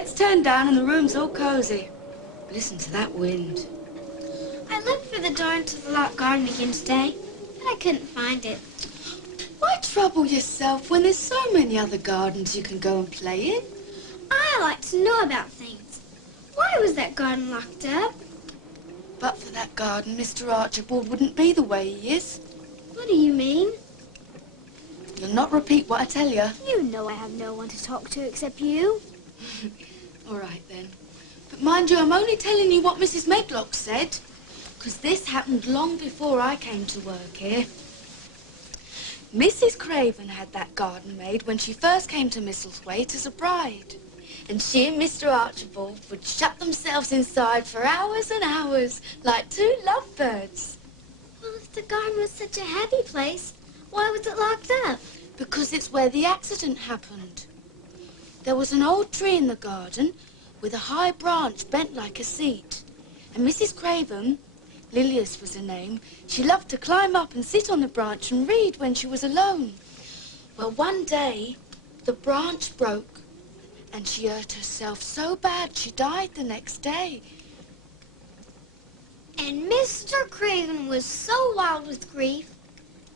bed's turned down and the room's all cosy. Listen to that wind. I looked for the door into the locked garden again today, but I couldn't find it. Why trouble yourself when there's so many other gardens you can go and play in? I like to know about things. Why was that garden locked up? But for that garden, Mr. Archibald wouldn't be the way he is. What do you mean? You'll not repeat what I tell you. You know I have no one to talk to except you. All right, then. But mind you, I'm only telling you what Mrs. Medlock said, because this happened long before I came to work here. Mrs. Craven had that garden made when she first came to Misselthwaite as a bride. And she and Mr. Archibald would shut themselves inside for hours and hours, like two lovebirds. Well, if the garden was such a happy place, why was it locked up? Because it's where the accident happened. There was an old tree in the garden with a high branch bent like a seat. And Mrs. Craven, Lilias was her name, she loved to climb up and sit on the branch and read when she was alone. Well, one day, the branch broke and she hurt herself so bad she died the next day. And Mr. Craven was so wild with grief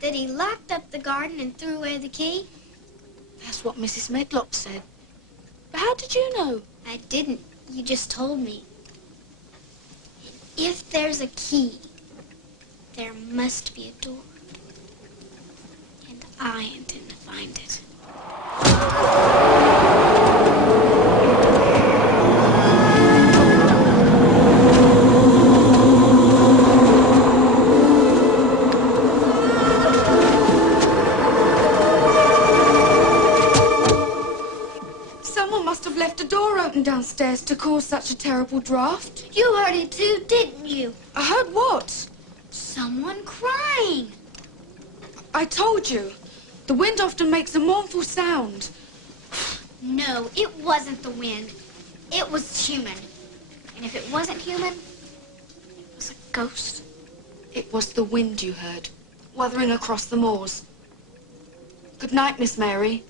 that he locked up the garden and threw away the key? That's what Mrs. Medlock said. But how did you know? I didn't. You just told me. If there's a key, there must be a door. And I intend to find it. Someone must have left a door open downstairs to cause such a terrible draught. You heard it too, didn't you? I heard what? Someone crying. I told you. The wind often makes a mournful sound. No, it wasn't the wind. It was human. And if it wasn't human, it was a ghost. It was the wind you heard, wuthering across the moors. Good night, Miss Mary.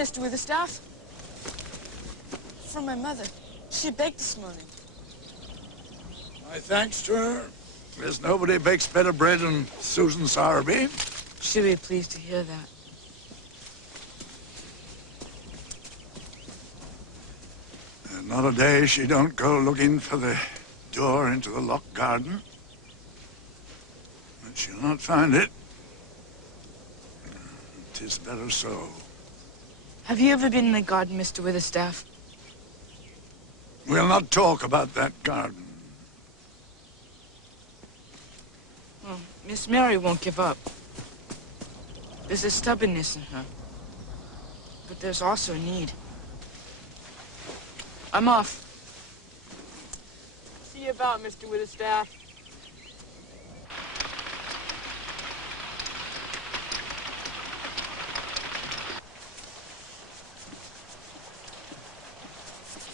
Mr. Witherstaff. From my mother. She baked this morning. My thanks to her. There's nobody bakes better bread than Susan Sowerby. She'll be pleased to hear that. And not a day she don't go looking for the door into the locked garden. But she'll not find it. 'Tis better so. Have you ever been in the garden, Mr. Witherstaff? We'll not talk about that garden. Well, Miss Mary won't give up. There's a stubbornness in her. But there's also a need. I'm off. See you about, Mr. Witherstaff.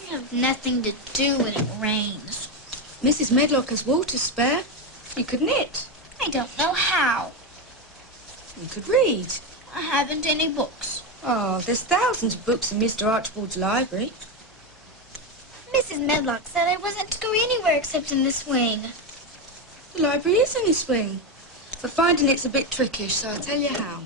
You have nothing to do when it rains. Mrs. Medlock has wool to spare. You could knit. I don't know how. You could read. I haven't any books. Oh, there's thousands of books in Mr. Archibald's library. Mrs. Medlock said I wasn't to go anywhere except in this wing. The library is in this wing. But finding it's a bit trickish, so I'll tell you how.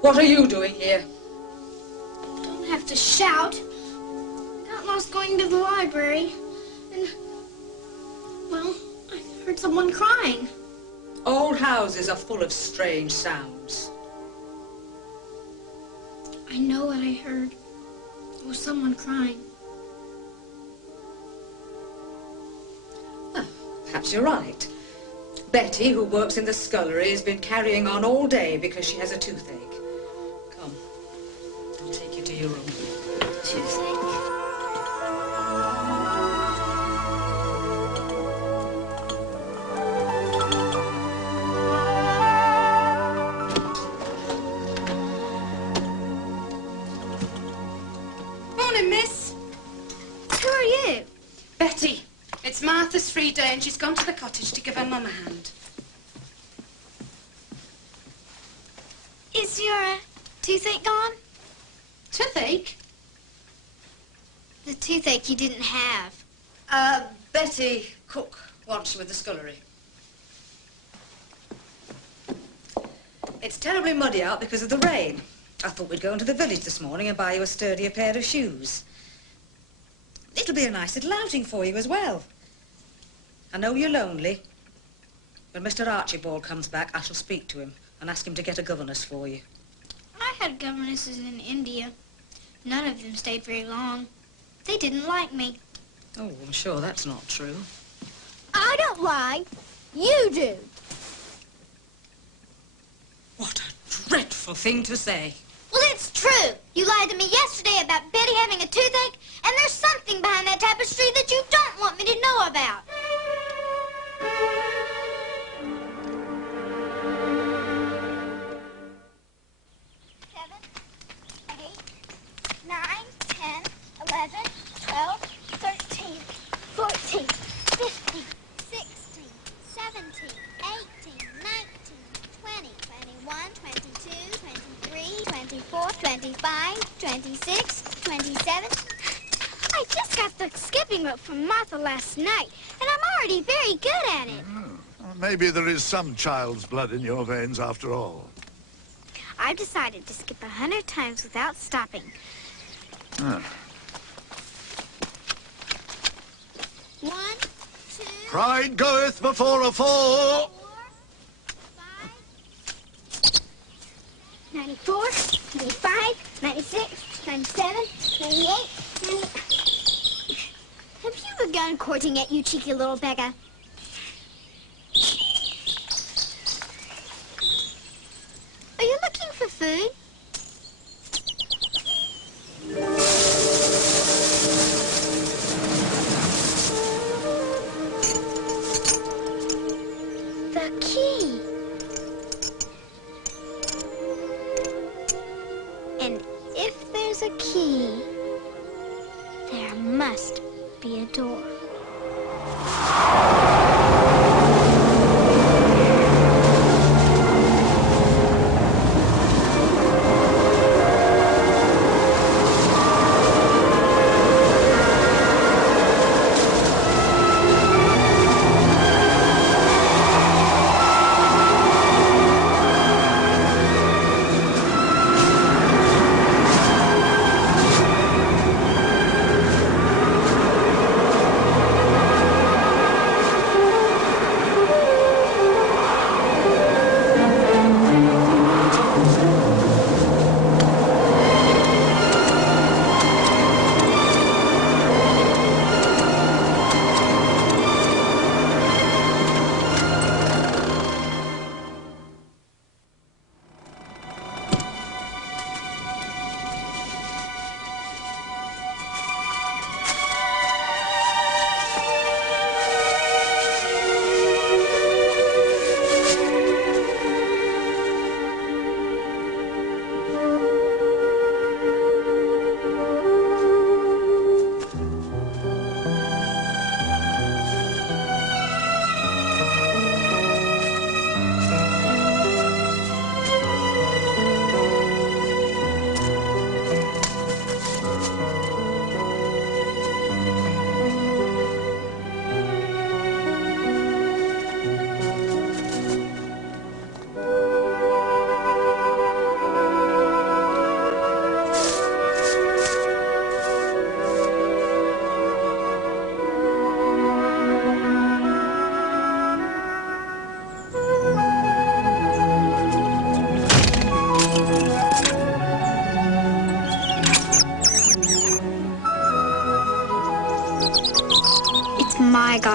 What are you doing here? Don't have to shout. Got lost going to the library. And, well, I heard someone crying. Old houses are full of strange sounds. I know what I heard. It was someone crying. Well, perhaps you're right. Betty, who works in the scullery, has been carrying on all day because she has a toothache. Come, I'll take you to your room. Toothache? Morning, miss. Who are you? Betty. It's Martha's free day and she's gone to the cottage to give her mum a hand. Is your toothache gone? Toothache? The toothache you didn't have. Betty, cook, wants you with the scullery. It's terribly muddy out because of the rain. I thought we'd go into the village this morning and buy you a sturdier pair of shoes. It'll be a nice little outing for you as well. I know you're lonely. When Mr. Archibald comes back, I shall speak to him and ask him to get a governess for you. I had governesses in India. None of them stayed very long. They didn't like me. Oh, I'm sure that's not true. I don't lie. You do. What a dreadful thing to say. Well, it's true. You lied to me yesterday about Betty having a toothache, and there's something behind that tapestry that you don't want me to know about. 7, 8, 9, 10, 11, 12, 13, 14, 15, 16, 17, 18, 19, 20, 21, 22, 23, 24, 25, 26, 27. I just got the skipping rope from Martha last night, and I'm already very good at it. Well, maybe there is some child's blood in your veins after all. I've decided to skip 100 times without stopping. Ah. 1, 2, Pride goeth before a fall. 4, 5, 94, 95, 96, 97, 98, 98. Have you begun courting yet, you cheeky little beggar? Are you looking for food? The key. And if there's a key, there must be a door.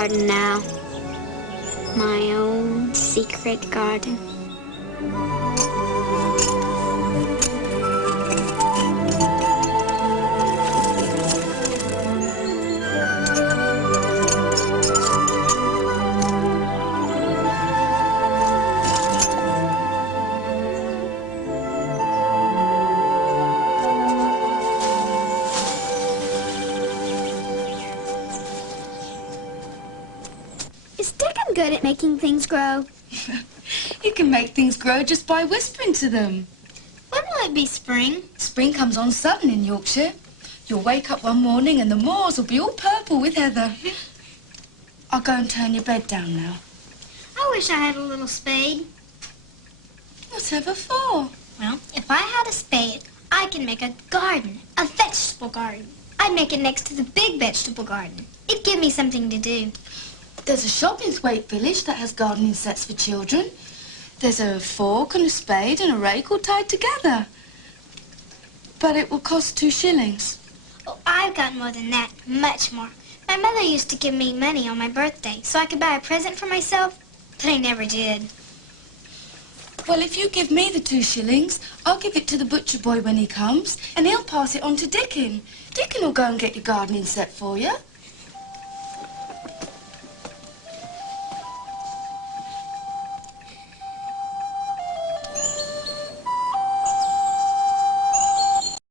garden now. My own secret garden. Is Dickon good at making things grow? You can make things grow just by whispering to them. When will it be spring? Spring comes on sudden in Yorkshire. You'll wake up one morning and the moors will be all purple with heather. I'll go and turn your bed down now. I wish I had a little spade. Whatever for? Well, if I had a spade, I could make a garden, a vegetable garden. I'd make it next to the big vegetable garden. It'd give me something to do. There's a shop in Thwaite Village that has gardening sets for children. There's a fork and a spade and a rake all tied together. But it will cost 2 shillings. Oh, I've got more than that, much more. My mother used to give me money on my birthday so I could buy a present for myself, but I never did. Well, if you give me the 2 shillings, I'll give it to the butcher boy when he comes, and he'll pass it on to Dickon. Dickon will go and get your gardening set for you.